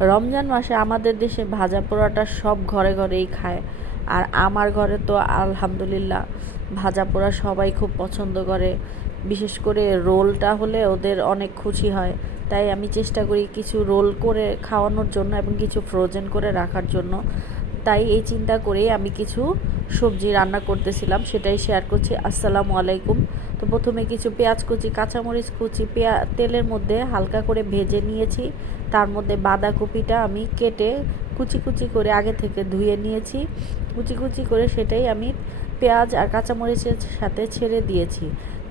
রমজান মাসে আমাদের দেশে ভাজা পোড়াটা সব ঘরে ঘরেই খায়। আর আমার ঘরে তো আলহামদুলিল্লাহ ভাজা পোড়া সবাই খুব পছন্দ করে। বিশেষ করে রোলটা হলে ওদের অনেক খুশি হয়। তাই আমি চেষ্টা করি কিছু রোল করে খাওয়ানোর জন্য এবং কিছু ফ্রোজেন করে রাখার জন্য। তাই এই চিন্তা করেই আমি কিছু সবজি রান্না করতেছিলাম, সেটাই শেয়ার করছি। আসসালামু আলাইকুম। তো প্রথমে কিছু পেঁয়াজ কুচি, কাঁচামরিচ কুচি, পেঁয়া, তেলের মধ্যে হালকা করে ভেজে নিয়েছি। তার মধ্যে বাঁধাকপিটা আমি কেটে কুচি কুচি করে আগে থেকে ধুয়ে নিয়েছি। কুচি কুচি করে সেটাই আমি পেঁয়াজ আর কাঁচামরিচের সাথে ছেড়ে দিয়েছি।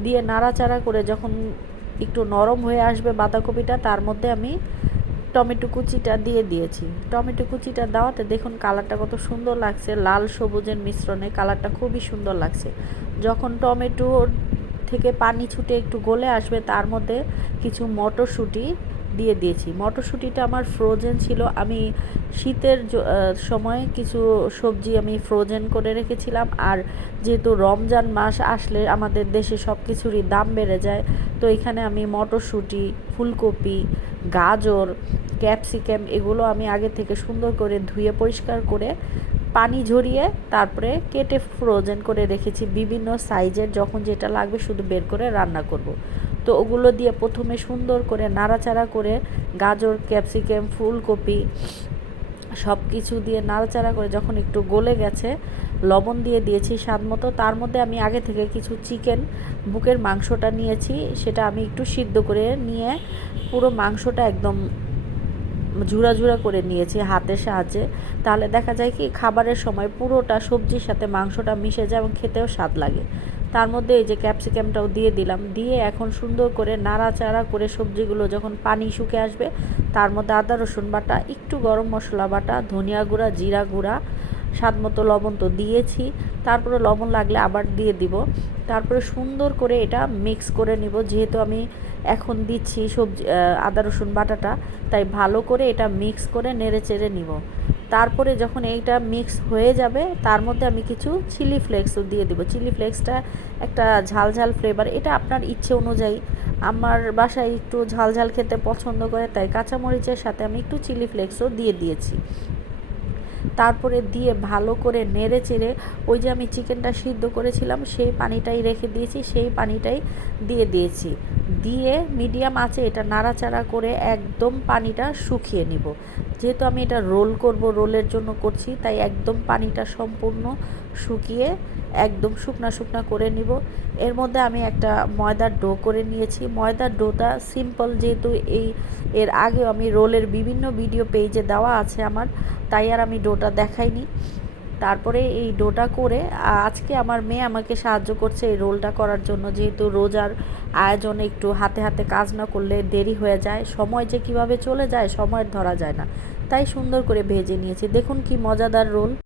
দিয়ে নাড়াচাড়া করে যখন একটু নরম হয়ে আসবে বাঁধাকপিটা, তার মধ্যে আমি টমেটো কুচিটা দিয়ে দিয়েছি। টমেটো কুচিটা দেওয়াতে দেখুন কালারটা কত সুন্দর লাগছে, লাল সবুজের মিশ্রণে কালারটা খুবই সুন্দর লাগছে। যখন টমেটো থেকে পানি ছুটে একটু গলে আসবে, তার মধ্যে কিছু মটরশুঁটি দিয়ে দিয়েছি। মটরশুঁটিটা আমার ফ্রোজেন ছিল। আমি শীতের সময় কিছু সবজি আমি ফ্রোজেন করে রেখেছিলাম। আর যেহেতু রমজান মাস আসলে আমাদের দেশে সব কিছুরই দাম বেড়ে যায়, তো এখানে আমি মটরশুঁটি, ফুলকপি, গাজর ক্যাপসিকাম এগুলো আমি আগে থেকে সুন্দর করে ধুয়ে পরিষ্কার করে পানি ঝরিয়ে তারপরে কেটে ফ্রোজেন করে রেখেছি বিভিন্ন সাইজের যখন যেটা লাগবে শুধু বের করে রান্না করব। তো ওগুলো দিয়ে প্রথমে সুন্দর করে নাড়াচাড়া করে গাজর, ক্যাপসিকাম, ফুলকপি সব কিছু দিয়ে নাড়াচাড়া করে যখন একটু গলে গেছে, লবণ দিয়ে দিয়েছি স্বাদ মতো তার মধ্যে আমি আগে থেকে কিছু চিকেন বুকের মাংসটা নিয়েছি, সেটা আমি একটু সিদ্ধ করে নিয়ে পুরো মাংসটা একদম ঝুরা ঝুরা করে নিয়েছি হাতের সাহায্যে, তাহলে দেখা যায় কি খাবারের সময় পুরোটা সবজির সাথে মাংসটা মিশে যায় এবং খেতেও স্বাদ লাগে। তার মধ্যে এই যে ক্যাপসিকামটাও দিয়ে দিলাম, দিয়ে এখন সুন্দর করে নাড়াচাড়া করে সবজিগুলো যখন পানি শুকে আসবে, তার মধ্যে আদা রসুন বাটা, একটু গরম মশলা বাটা, ধনিয়া গুঁড়া, জিরা গুঁড়া স্বাদ মতো লবণ তো দিয়েছি। তারপরে লবণ লাগলে আবার দিয়ে দিব। তারপরে সুন্দর করে এটা মিক্স করে নিব। যেহেতু আমি এখন দিচ্ছি সবজি আদা, রসুন, বাটাটা, তাই ভালো করে এটা মিক্স করে নেড়ে চেড়ে নিব। তারপরে যখন এইটা মিক্স হয়ে যাবে, তার মধ্যে আমি কিছু চিলি ফ্লেক্সও দিয়ে দিব। চিলি ফ্লেক্সটা একটা ঝাল ঝাল ফ্লেভার এটা আপনার ইচ্ছে অনুযায়ী। আমার বাসায় একটু ঝাল ঝাল খেতে পছন্দ করে, তাই কাঁচামরিচের সাথে আমি একটু চিলি ফ্লেক্সও দিয়ে দিয়েছি। তারপরে দিয়ে ভালো করে নেড়ে চেড়ে ওই যে আমি চিকেনটা সিদ্ধ করেছিলাম, সেই পানিটাই রেখে দিয়েছি, সেই পানিটাই দিয়ে দিয়েছি। দিয়ে মিডিয়াম আছে এটা নাড়াচাড়া করে একদম পানিটা শুকিয়ে নিব। যেহেতু আমি এটা রোল করব, রোলের জন্য করছি, তাই একদম পানিটা সম্পূর্ণ শুকিয়ে একদম শুকনা শুকনা করে নিব। এর মধ্যে আমি একটা ময়দার ডো করে নিয়েছি। ময়দার ডোটা সিম্পল যেহেতু এই, এর আগেও আমি রোলের বিভিন্ন ভিডিও পেজে দেওয়া আছে আমার, তাই আর আমি ডোটা দেখাইনি। তারপরে এই ডোটা করে আজকে আমার মেয়ে আমাকে সাহায্য করছে এই রোলটা করার জন্য। যেহেতু রোজার আয়োজনে একটু হাতে হাতে কাজ না করলে দেরি হয়ে যায়, সময় যে কীভাবে চলে যায় সময়ের ধরা যায় না। তাই সুন্দর করে ভেজে নিয়েছি। দেখুন কি মজাদার রোল।